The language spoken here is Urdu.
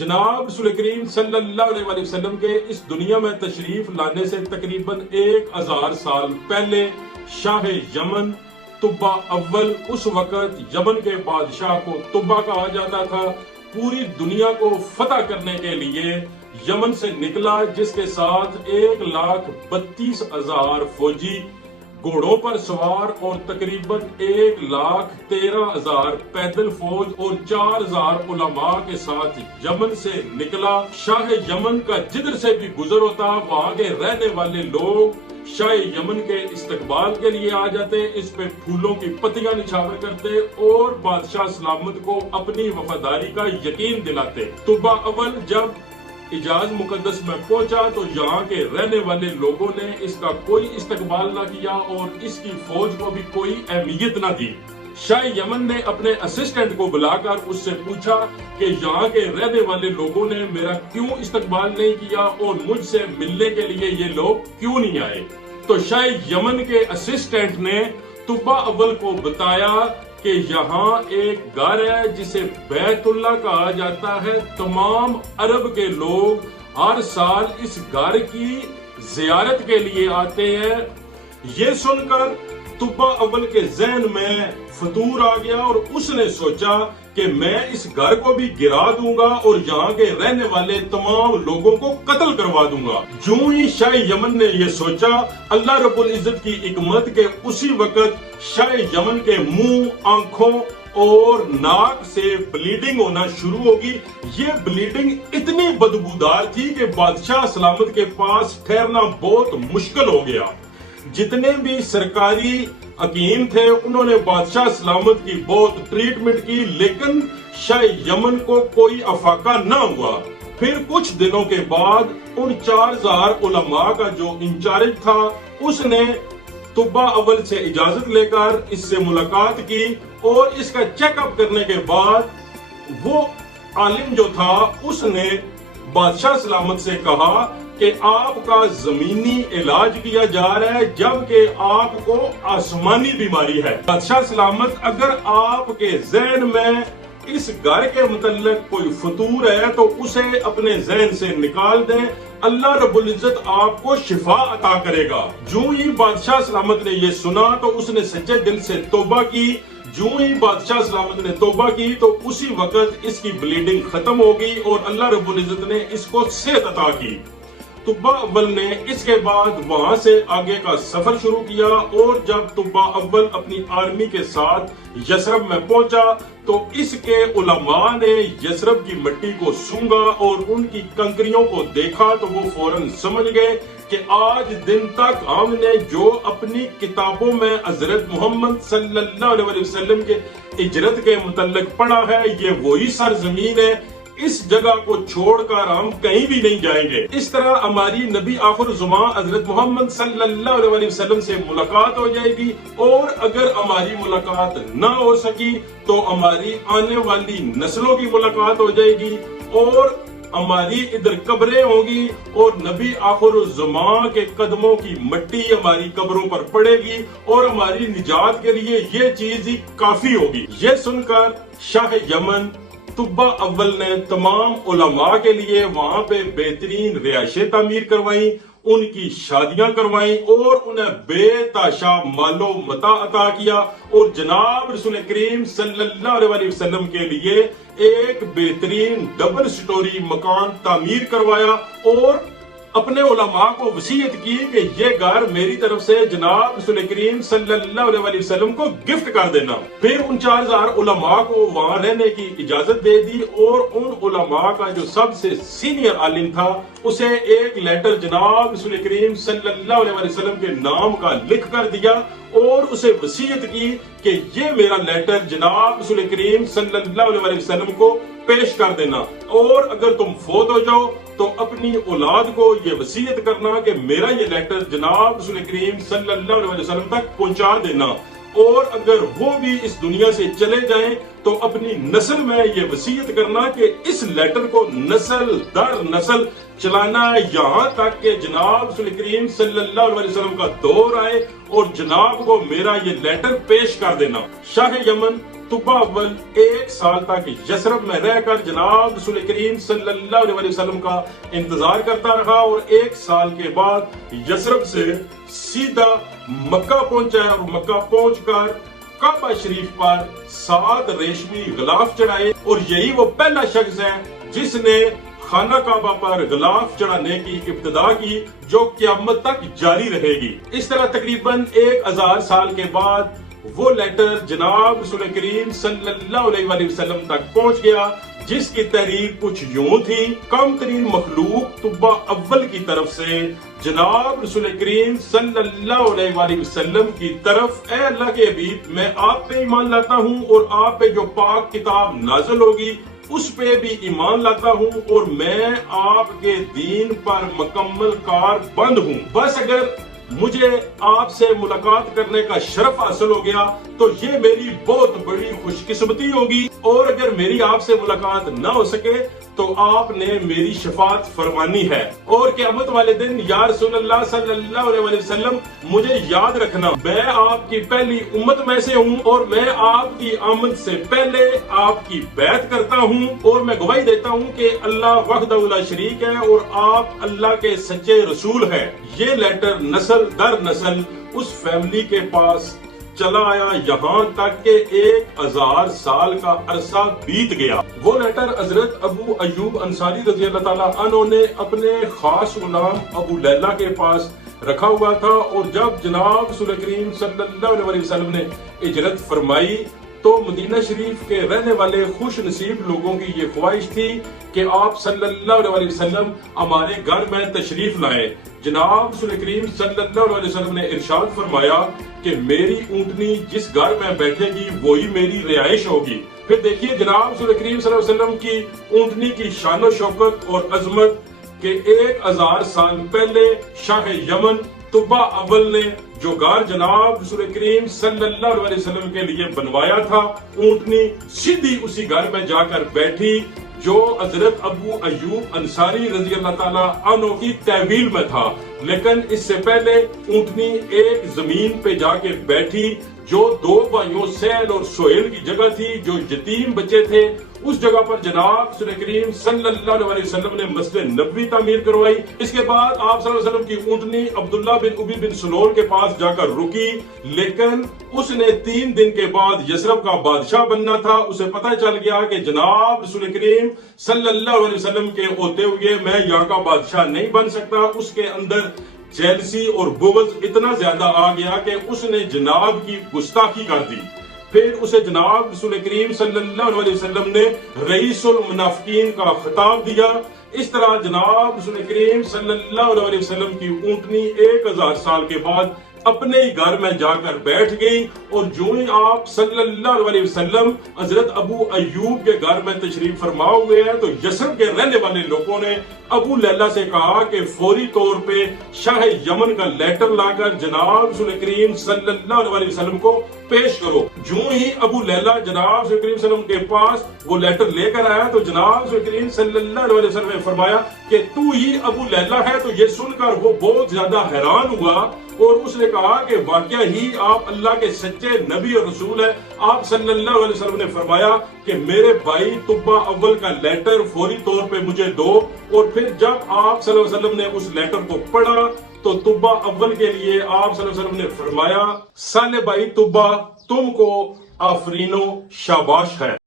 جناب رسول کریم صلی اللہ علیہ وسلم کے اس دنیا میں تشریف لانے سے تقریباً 1000 سال پہلے شاہ یمن طبہ اول، اس وقت یمن کے بادشاہ کو طبہ کہا جاتا تھا، پوری دنیا کو فتح کرنے کے لیے یمن سے نکلا، جس کے ساتھ 1,32,000 فوجی گھوڑوں پر سوار اور تقریباً 1,13,000 پیدل فوج اور 4,000 علماء کے ساتھ یمن سے نکلا۔ شاہ یمن کا جدھر سے بھی گزر ہوتا، وہاں کے رہنے والے لوگ شاہ یمن کے استقبال کے لیے آ جاتے، اس پہ پھولوں کی پتیاں نچھاور کرتے اور بادشاہ سلامت کو اپنی وفاداری کا یقین دلاتے۔ طبہ اول جب حجاز مقدس میں پہنچا تو یہاں کے رہنے والے لوگوں نے اس کا کوئی استقبال نہ کیا اور اس کی فوج کو بھی کوئی اہمیت نہ دی۔ شاہ یمن نے اپنے اسسٹنٹ کو بلا کر اس سے پوچھا کہ یہاں کے رہنے والے لوگوں نے میرا کیوں استقبال نہیں کیا اور مجھ سے ملنے کے لیے یہ لوگ کیوں نہیں آئے؟ تو شاہ یمن کے اسسٹنٹ نے طبہ اول کو بتایا کہ یہاں ایک گھر ہے جسے بیت اللہ کہا جاتا ہے، تمام عرب کے لوگ ہر سال اس گھر کی زیارت کے لیے آتے ہیں۔ یہ سن کر طبہ اول کے ذہن میں فطور آ گیا اور اس نے سوچا کہ میں اس گھر کو بھی گرا دوں گا اور یہاں کے رہنے والے تمام لوگوں کو قتل کروا دوں گا۔ جو ہی شاہ یمن نے یہ سوچا، اللہ رب العزت کی حکمت کے اسی وقت شاہ یمن کے منہ، آنکھوں اور ناک سے بلیڈنگ ہونا شروع ہوگی۔ یہ بلیڈنگ اتنی بدبودار تھی کہ بادشاہ سلامت کے پاس ٹھہرنا بہت مشکل ہو گیا۔ جتنے بھی سرکاری حکیم تھے انہوں نے بادشاہ سلامت کی بہت ٹریٹمنٹ کی، لیکن شاہ یمن کو کوئی افاقہ نہ ہوا۔ پھر کچھ دنوں کے بعد ان 4,000 علماء کا جو انچارج تھا اس نے طبہ اول سے اجازت لے کر اس سے ملاقات کی اور اس کا چیک اپ کرنے کے بعد وہ عالم جو تھا اس نے بادشاہ سلامت سے کہا کہ آپ کا زمینی علاج کیا جا رہا ہے جبکہ آپ کو آسمانی بیماری ہے۔ بادشاہ سلامت، اگر آپ کے ذہن میں اس گھر کے متعلق کوئی فطور ہے تو اسے اپنے ذہن سے نکال دیں، اللہ رب العزت آپ کو شفا عطا کرے گا۔ جو ہی بادشاہ سلامت نے یہ سنا تو اس نے سچے دل سے توبہ کی۔ جو ہی بادشاہ سلامت نے توبہ کی تو اسی وقت اس کی بلیڈنگ ختم ہو گئی اور اللہ رب العزت نے اس کو صحت عطا کی۔ طبہ اول نے اس کے بعد وہاں سے آگے کا سفر شروع کیا اور جب طبہ اول اپنی آرمی کے ساتھ یثرب میں پہنچا تو اس کے علماء نے یثرب کی مٹی کو سونگا اور ان کی کنکریوں کو دیکھا تو وہ فوراً سمجھ گئے کہ آج دن تک ہم نے جو اپنی کتابوں میں حضرت محمد صلی اللہ علیہ وسلم کے ہجرت کے متعلق پڑھا ہے یہ وہی سرزمین ہے، اس جگہ کو چھوڑ کر ہم کہیں بھی نہیں جائیں گے۔ اس طرح ہماری نبی آخر الزمان حضرت محمد صلی اللہ علیہ وسلم سے ملاقات ہو جائے گی اور اگر ہماری ملاقات نہ ہو سکی تو ہماری آنے والی نسلوں کی ملاقات ہو جائے گی اور ہماری ادھر قبریں ہوں گی اور نبی آخر الزمان کے قدموں کی مٹی ہماری قبروں پر پڑے گی اور ہماری نجات کے لیے یہ چیز ہی کافی ہوگی۔ یہ سن کر شاہ یمن طبہ اول نے تمام علماء کے لیے وہاں پہ بہترین رہائشیں تعمیر کروائیں، ان کی شادیاں کروائیں اور انہیں بے تحاشا مال و متاع عطا کیا اور جناب رسول کریم صلی اللہ علیہ وسلم کے لیے ایک بہترین ڈبل سٹوری مکان تعمیر کروایا اور اپنے علماء کو وصیت کی کہ یہ گھر میری طرف سے جناب رسول کریم صلی اللہ علیہ وسلم کو گفٹ کر دینا۔ پھر ان 4,000 علماء کو وہاں رہنے کی اجازت دے دی اور ان علماء کا جو سب سے سینئر عالم تھا اسے ایک لیٹر جناب رسول کریم صلی اللہ علیہ وسلم کے نام کا لکھ کر دیا اور اسے وصیت کی کہ یہ میرا لیٹر جناب رسول کریم صلی اللہ علیہ وسلم کو پیش کر دینا اور اگر تم فوت ہو جاؤ تو اپنی اولاد کو یہ وصیت کرنا کہ میرا یہ لیٹر جناب رسول کریم صلی اللہ علیہ وسلم تک پہنچا دینا اور اگر وہ بھی اس دنیا سے چلے جائیں تو اپنی نسل میں یہ وصیت کرنا کہ اس لیٹر کو نسل در نسل چلانا ہے یہاں تک کہ جناب رسول کریم صلی اللہ علیہ وسلم کا دور آئے اور جناب کو میرا یہ لیٹر پیش کر دینا۔ شاہ یمن طبہ اول 1 سال تک یثرب میں رہ کر جناب رسول کریم صلی اللہ علیہ وسلم کا انتظار کرتا رہا، اور 1 سال کے بعد یثرب سے سیدھا مکہ پہنچا، اور مکہ پہنچ کر کعبہ شریف پر 7 ریشمی غلاف چڑھائے، اور یہی وہ پہلا شخص ہے جس نے خانہ کعبہ پر غلاف چڑھانے کی ابتدا کی، جو قیامت تک جاری رہے گی۔ اس طرح تقریباً 1000 سال کے بعد وہ لیٹر جناب رسول کریم صلی اللہ علیہ وآلہ وسلم تک پہنچ گیا، جس کی تحریر کچھ یوں تھی: کم ترین مخلوق طبہ اول کی طرف سے جناب رسول کریم صلی اللہ علیہ وآلہ وسلم کی طرف، اے اللہ کے حبیب، میں آپ پہ ایمان لاتا ہوں اور آپ پہ جو پاک کتاب نازل ہوگی اس پہ بھی ایمان لاتا ہوں، اور میں آپ کے دین پر مکمل کار بند ہوں۔ بس اگر مجھے آپ سے ملاقات کرنے کا شرف حاصل ہو گیا تو یہ میری بہت بڑی خوش قسمتی ہوگی، اور اگر میری آپ سے ملاقات نہ ہو سکے تو آپ نے میری شفاعت فرمانی ہے، اور قیامت والے دن یا رسول اللہ صلی اللہ علیہ وسلم مجھے یاد رکھنا، میں آپ کی پہلی امت میں سے ہوں، اور میں آپ کی آمد سے پہلے آپ کی بیعت کرتا ہوں، اور میں گواہی دیتا ہوں کہ اللہ وحدہ لا شریک ہے اور آپ اللہ کے سچے رسول ہیں۔ یہ لیٹر نسل در نسل اس فیملی کے پاس چلا آیا، یہاں تک کہ 1000 سال کا عرصہ بیت گیا۔ وہ لیٹر حضرت ابو ایوب انصاری رضی اللہ تعالیٰ عنہ نے اپنے خاص غلام ابو لیلہ کے پاس رکھا ہوا تھا، اور جب جناب رسول کریم صلی اللہ علیہ وسلم نے ہجرت فرمائی تو مدینہ شریف کے رہنے والے خوش نصیب لوگوں کی یہ خواہش تھی کہ آپ صلی اللہ علیہ وسلم ہمارے گھر میں تشریف لائیں۔ جناب رسول کریم صلی اللہ علیہ وسلم نے ارشاد فرمایا کہ میری اونٹنی جس گھر میں بیٹھے گی وہی میری رہائش ہوگی۔ پھر دیکھیے جناب رسول کریم صلی اللہ علیہ وسلم کی اونٹنی کی شان و شوکت اور عظمت کہ 1000 سال پہلے شاہ یمن طبہ اول نے جو غار جناب رسول کریم صلی اللہ علیہ وسلم کے لیے بنوایا تھا، اونٹنی سیدھی اسی گھر میں جا کر بیٹھی جو حضرت ابو ایوب انصاری رضی اللہ تعالیٰ عنہ کی تحویل میں تھا۔ لیکن اس سے پہلے اونٹنی ایک زمین پہ جا کے بیٹھی جو 2 بھائیوں سہیل اور سہیل کی جگہ تھی، جو یتیم بچے تھے۔ اس جگہ پر جناب رسول کریم صلی اللہ علیہ وسلم نے مسجد نبوی تعمیر کروائی۔ اس کے بعد آپ صلی اللہ علیہ وسلم کی اونٹنی عبداللہ بن ابی بن سلول کے پاس جا کر رکی، لیکن اس نے 3 دن کے بعد یثرب کا بادشاہ بننا تھا۔ اسے پتہ چل گیا کہ جناب رسول کریم صلی اللہ علیہ وسلم کے ہوتے ہوئے میں یہاں کا بادشاہ نہیں بن سکتا۔ اس کے اندر جیلسی اور بغض اتنا زیادہ آ گیا کہ اس نے جناب کی گستاخی کر دی۔ پھر اسے جناب رسول کریم صلی اللہ علیہ وسلم نے رئیس المنافقین کا خطاب دیا۔ اس طرح جناب رسول کریم صلی اللہ علیہ وسلم کی اونٹنی 1000 سال کے بعد اپنے ہی گھر میں جا کر بیٹھ گئی، اور جو ہی آپ صلی اللہ علیہ وسلم حضرت ابو ایوب کے گھر میں تشریف فرما ہوئے ہیں تو یثرب کے رہنے والے لوگوں نے ابو لیلہ سے کہا کہ فوری طور پہ شاہ یمن کا لیٹر لا کر جناب رسول کریم صلی اللہ علیہ وسلم کو پیش کرو۔ جو ہی ابو لیلہ جناب رسول کریم صلی اللہ علیہ وسلم کے پاس وہ لیٹر لے کر آیا تو جناب رسول کریم صلی اللہ علیہ وسلم نے فرمایا کہ تو ہی ابو لیلہ ہے۔ تو یہ سن کر وہ بہت زیادہ حیران ہوا، اور اس نے کہا کہ واقعہ ہی آپ اللہ کے سچے نبی اور رسول ہیں۔ آپ صلی اللہ علیہ وسلم نے فرمایا کہ میرے بھائی طبہ اول کا لیٹر فوری طور پہ مجھے دو، اور پھر جب آپ صلی اللہ علیہ وسلم نے اس لیٹر کو پڑھا تو طبہ اول کے لیے آپ صلی اللہ علیہ وسلم نے فرمایا، صالح بھائی طبہ تم کو آفرین و شاباش ہے۔